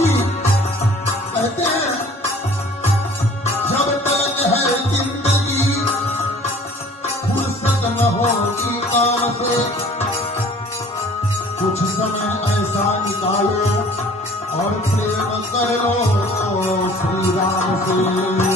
जी कहते हैं जब तक है जिंदगी फुर्सत न होगी काम से, कुछ समय ऐसा निकालो और प्रेम कर लो श्री राम से।